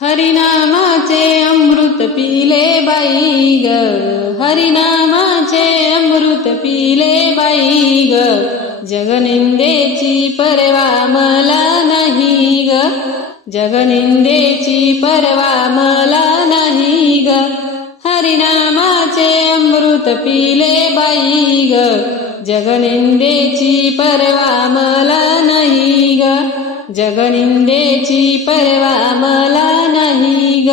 हरिनामाचे अमृत पिले बाई ग. हरिनामाचे अमृत पिले बाई ग. जगनिंदेची परवा मला नाही ग. जगनिंदेची परवा मला नाही ग. हरिनामाचे अमृत पिले बाई ग. जगनिंदेची परवा मला नाही ग. जगनिंदेची परवा मला नाही ग.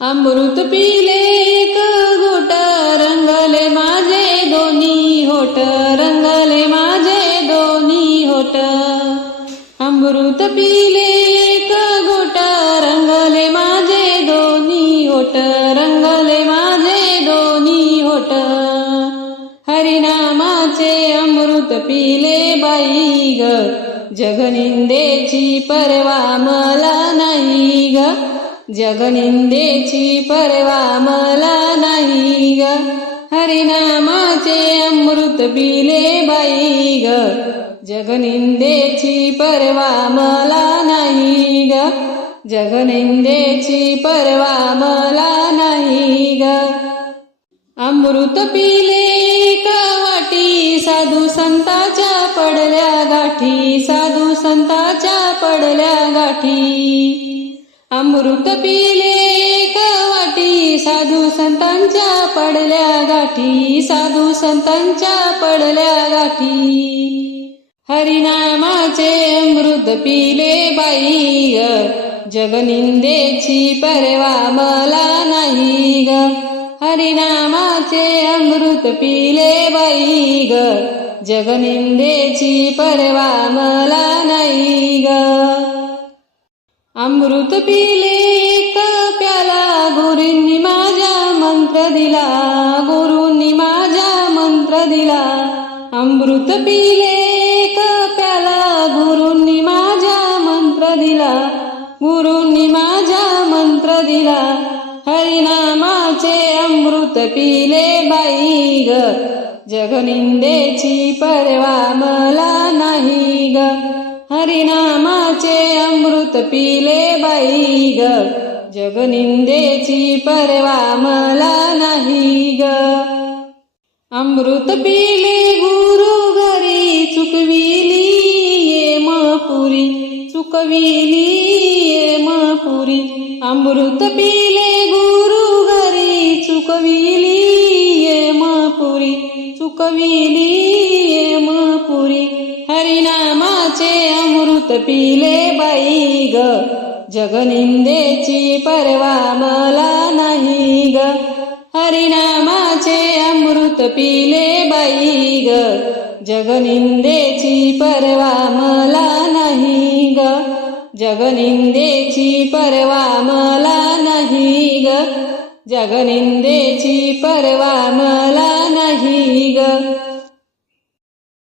अमृत पिले एक घोट रंगले माझे दोन्ही होट रंगले माझे दोन्ही होट. अमृत पिले एक घोट रंगले माझे दोन्ही होट रंगले माझे दोन्ही होट. हरिनामाचे अमृत पिले बाई ग. जगनिंदेची परवा मला नाही ग. जगनिंदेची परवा मला नाही ग. हरिनामाचे अमृत पिले बाई ग. जगनिंदेची परवा मला नाही ग. जगनिंदेची परवा मला नाही ग. अमृत पिले गाठी साधू संताच्या पडल्या गाठी साधू संताच्या पडल्या गाठी. अमृत पिले का वाटी साधू संतांच्या पडल्या गाठी साधू संतांच्या पडल्या गाठी. हरिनामाचे अमृत पिले बाई ग जगनिंदेची परवा मला नाही ग. हरिनामाचे अमृत पिले बाई ग. जगनिंदेची परवा मला नाही ग. अमृत पिले एक प्याला गुरुंनी माझ्या मंत्र दिला गुरुंनी माझ्या मंत्र दिला. अमृत पिले एक प्याला गुरुंनी माझ्या मंत्र दिला गुरुंनी माझ्या मंत्र दिला. हरिना अमृत पिले बाई ग जगनिंदेची परवा मला नाही ग हरिनामाचे अमृत पिले बाई ग जगनिंदेची परवा मला नाही ग अमृत पिले गुरु घरी चुकविली ये मापुरी चुकविली ये मापुरी अमृत पिले चुकविली ये मापुरी चुकविली ये मापुरी हरिनामाचे अमृत पिले बाई ग जगनिंदेची परवा मला नाही ग. हरिनामाचे अमृत पिले बाई ग जगनिंदेची परवा मला नाही ग. जगनिंदेची परवा मला नाही ग. जगनिंदेची परवा मला नाही ग.